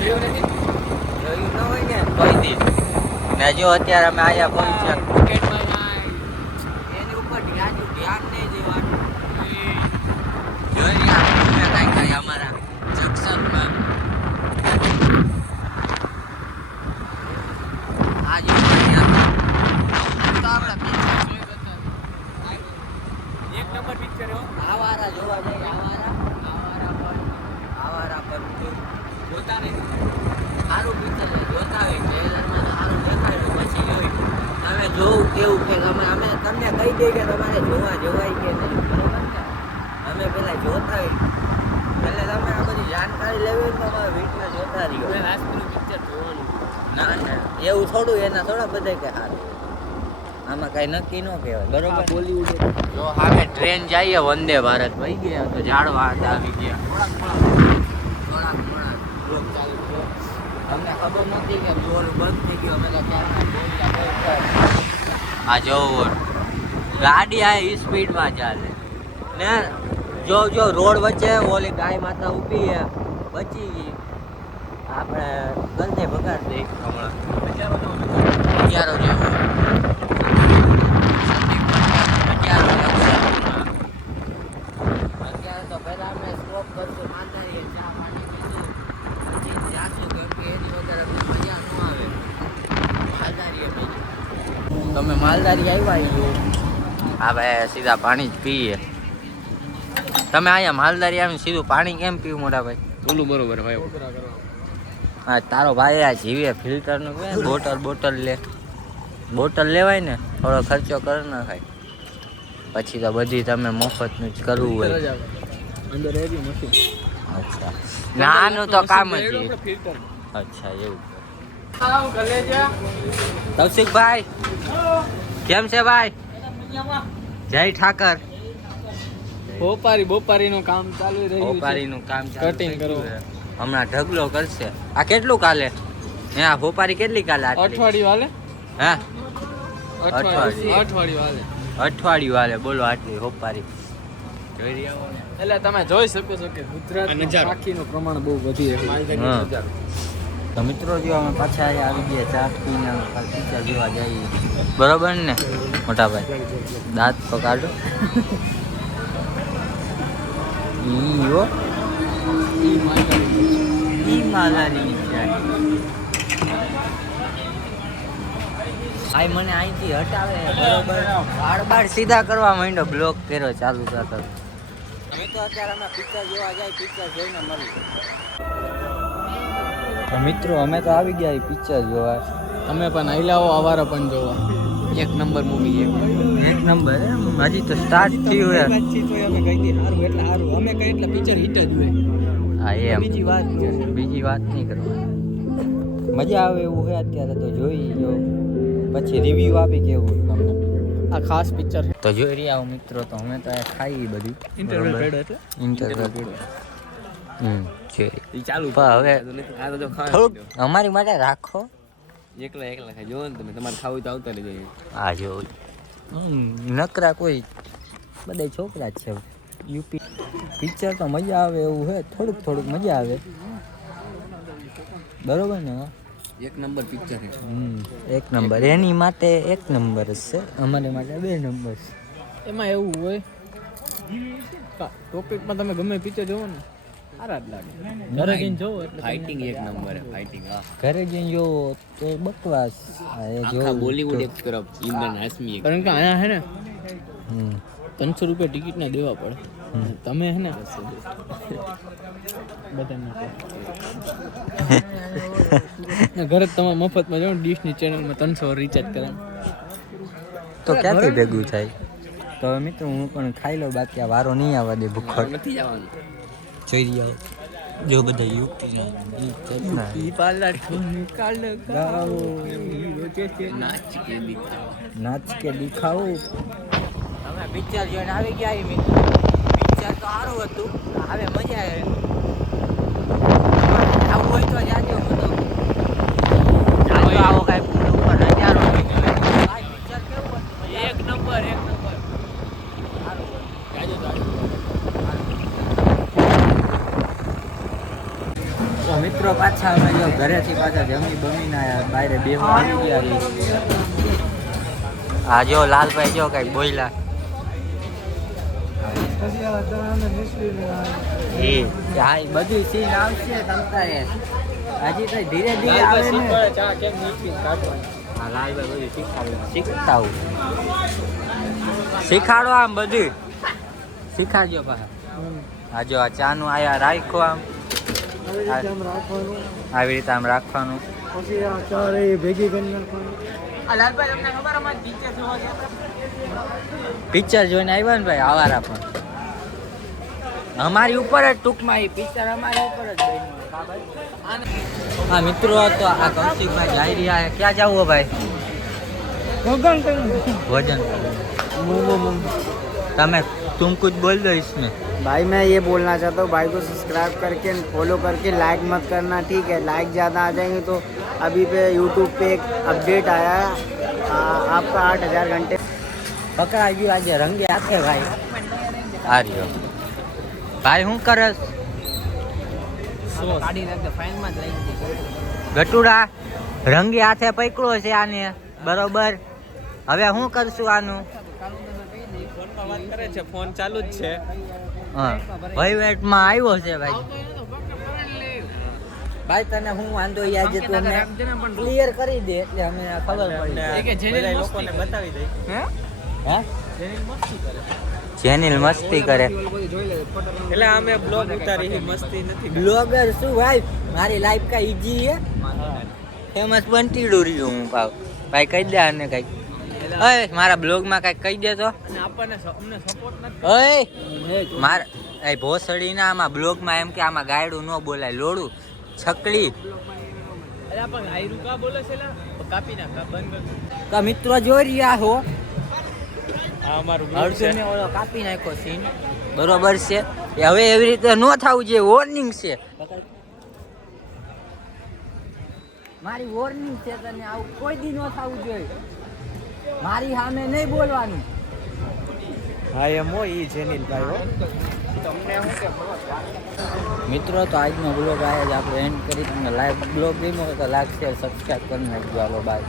જોયું ન હોય ને કોઈ દી ને જો અત્યારે અમે આયા પહોંચ્યા એની ઉપર ધ્યાન નહીં દેવાનું જોઈ કાંઈ અમારા જંક્શનમાં આ જો એક નંબર પિક્ચર આવારા જોવા જાય આવારા પર જોતા નહીં સારું પિક્ચર જોતા હોય ટ્રેલરમાં સારું દેખાડ્યું પછી જોઈ તમે જોવું કેવું કે અમે તમને કહી દઈએ કે તમારે જોવા જવાય કે નહીં બરોબર ને અમે પેલા જોતા હોય એટલે તમે આ બધી જાણકારી લેવી હોય તો અમારા વિડીયો જોતા રહ્યો રાજપુરનું પિક્ચર જોવાનું ના એવું થોડું એના થોડા બધા કે સારું આમાં કઈ નક્કી ન કહેવાય બરોબર બોલીવુડ જો સામે ટ્રેન જઈએ વંદે ભારત વહી ગયા તો ઝાડવા આવી ગયા થોડાક બ્લોક ચાલુ થયો અમને ખબર નથી કે જોર બંધ થઈ ગયો અમે તો આ જોવો ગાડી આ સ્પીડમાં ચાલે ને જો રોડ વચ્ચે ઓલી ગાય માતા ઊભી છે બચી ગઈ આપણે ગલતે બગાડ દઈ હમણાં હજારો જેવું અત્યારે તો પહેલા અમે સ્ટોપ કરશું માલધારીએ ચા પાણી પીશું પછી જાશું કેમ કે એની વગર અમને મજા ન આવે માલધારીએ પીશું તમે માલધારી આવ્યા હવે સીધા પાણી જ પીએ તમે અહીંયા માલધારી આવીને સીધું પાણી કેમ પીવું મોટા ભાઈ બોલું બરોબર ભાઈ હા તારો ભાઈ આ જીવે ફિલ્ટરનું કે બોટલ લેવાય ને થોડો ખર્ચો કરી નાખાય પછી તો બધી તમે મફતનું જ કરવું હોય અચ્છા નાનું તો કામ જ અચ્છા એવું તૌશિકભાઈ કેમ છે ભાઈ જય ઠાકર બોપારીનું કામ ચાલુ રહ્યું બોપારીનું કામ કટિંગ કરો હમણાં ઢગલો કરશે આ કેટલું કાલે હે આ ભોપારી કેટલી કાલે અઠવાડિયું હાલે હા અઠવાડિયું હાલે બોલો આટલી ભોપારી જોઈ રહ્યા હો ને એટલે તમે જોઈ શકો છો કે ગુજરાતમાં રાખીનું પ્રમાણ બહુ વધી રહ્યું છે તો મિત્રો જો અમે પાછા આવી ગયા ચા પીને પિક્ચર જોવા જઈએ બરોબર ને મોટા ભાઈ દાંત પકાડો માલાની ભાઈ મને અહીંથી હટાવે બરોબર બાર સીધા કરવા માંડ્યો બ્લોક કર્યો ચાલુ થતો અમે તો અત્યારે અમે પિક્ચર જોવા જાય પિક્ચર જોઈને મળી તો મિત્રો અમે તો આવી ગયા પિક્ચર જોવા તમે પણ આઈલાઓ આવારા પણ જોવા એક નંબર મૂવી એક નંબર હજી તો સ્ટાર્ટ થયું હે અમે કહી દઈએ સારું એટલે સારું અમે કઈ એટલે પિક્ચર હિટ જ હોય હા એમ બીજી વાત નહીં કરવાની મજા આવે એવું છે અત્યારે તો જોઈ જો પછી રિવ્યુ આપી કેવું તમને આ ખાસ પિક્ચર તો જોઈ રહ્યા હો મિત્રો તો અમે તો ખાઈ બધું ઇન્ટરવલ પેડ એટલે છે ચાલુ હવે થોડુંક અમારી માટે રાખો એકલા ખાઈ જોવો ને તમે તમારે ખાવું તો આવતા રહી જાય આ જો નકરા કોઈ બધા છોકરા જ છે યુપી પિક્ચર તો મજા આવે એવું છે થોડુંક મજા આવે બરોબર ને એક નંબર પિક્ચર છે એક નંબર એની માટે એક નંબર જ છે અમારે માટે 2 નંબર છે એમાં એવું હોય ટોપિકમાં તમે ગમે પિક્ચર જોવો ને સારા જ લાગે ઘરે જઈને જોવો એટલે ફાઇટિંગ એક નંબર હે ફાઇટિંગ ઘરે જઈને જોવો તો બકવાસ આખા બોલીવુડ એક તરફ ઇમરાન હાશમી એક કારણ કે આયા હે ને 300 રૂપિયા ટિકિટ ના દેવા પડે તમે હે ને બધાને ઘરે તમે મફતમાં જાઓ ડિશની ચેનલમાં 300 રિચાર્જ કરો તો ક્યાંથી ભેગું થાય તો મિત્રો હું પણ ખાઈ લઉં બાકી આ વારો નહીં આવવા દે ભૂખો નથી જવાનું જોઈ રહ્યા જો બધા યુપી નાચ કે દિખાવો અમે પિક્ચર જોઈને આવી ગયા મિત્રો પિક્ચર તો સારું હતું હવે મજા આવે આવું હોય તો જાજો આવો કાંઈ ઉપર નજારો પિક્ચર કેવું હતું એક નંબર મિત્રો પાછા અમે જો ઘરેથી પાછા જમી બમીને આયા બહાર બેહવા આવી ગયા છીએ. હા જો લાલભાઈ જો કઈક બોલ્યા એ હા એ બધી સીન આવશે તમતારે હજી તો ધીરે ધીરે આવે ને. હા લાલભાઈ બધું શીખતાવું શીખાડો આમ બધું શીખાડજો પાછા. હા જો આ ચાનું આયા રાખો આમ આવી રીતે આમ રાખવાનું. પછી આ ચાર એ ભેગી કરી નાખવાનું. પિક્ચર જોઈને આવ્યા ને ભાઈ આવારા પણ અમારી ઉપર જ ટૂંકમાં એ પિક્ચર અમારી ઉપર જ બન્યું. હા મિત્રો તો આ કૌશિકભાઈ જઈ રહ્યા છે. ક્યાં જાવ ભાઈ? भोजन તમે तुम कुछ बोल दो इसमें. भाई मैं ये बोलना चाहता हूँ भाई को सब्सक्राइब करके फॉलो करके लाइक मत करना ठीक है. लाइक ज़्यादा आ जाएंगे तो अभी पे यूट्यूब पे एक अपडेट आया है आपका 8000 घंटे પકડા ગયું આજે રંગે હાથે ભાઈ. આ રહ્યો ભાઈ શું કરસ ગટુડા રંગે હાથે પકડ્યો છે આને બરોબર. હવે શું કરશું આનું? ફોન ચાલુ જ છે. હા વહીવટમાં આવ્યો છે ભાઈ. ભાઈ તને હું વાંધો યાદ તું અમને ક્લિયર કરી દે એટલે અમને ખબર પડી બધા લોકોને બતાવી દઈ. હે જેનિલ મસ્તી કરે એટલે અમે બ્લોગ ઉતારી મસ્તી નથી. બ્લોગર શું ભાઈ મારી લાઈફ કા ઈજી હે ફેમસ બનતી રહ્યું હું પાવ ભાઈ કહી દે આને કઈક. ઓય મારા બ્લોગ માં કઈક કહી દે તો. આપણને અમને સપોર્ટ નથી. ઓય માર એ ભોસડી ના આમાં બ્લોગ માં એમ કે આમાં ગાયડું ન બોલાય લોડું છકડી. અરે પણ આયરું કા બોલે છે લા કાપી નાખ બંધ કર. તો મિત્રો જોઈ રહ્યા હો આ અમારું અર્જુન ને ઓલો કાપી નાખ્યો સીન બરોબર છે. એ હવે એવી રીતે ન થવું જોઈએ વોર્નિંગ છે મારી વોર્નિંગ છે તને આવું કોઈ દી ન થવું જોઈએ. મારી સામે નહીં બોલવાનું. હા એમ હોય ઈ જેનિલ ભાઈ હો. મિત્રો તો આજનો બ્લોગ આ જ આપણે એન્ડ કરી. તમને લાઈવ બ્લોગ ગમ્યો હોય તો લાઈક શેર સબસ્ક્રાઈબ કરી નાખજો. હાલો બાય.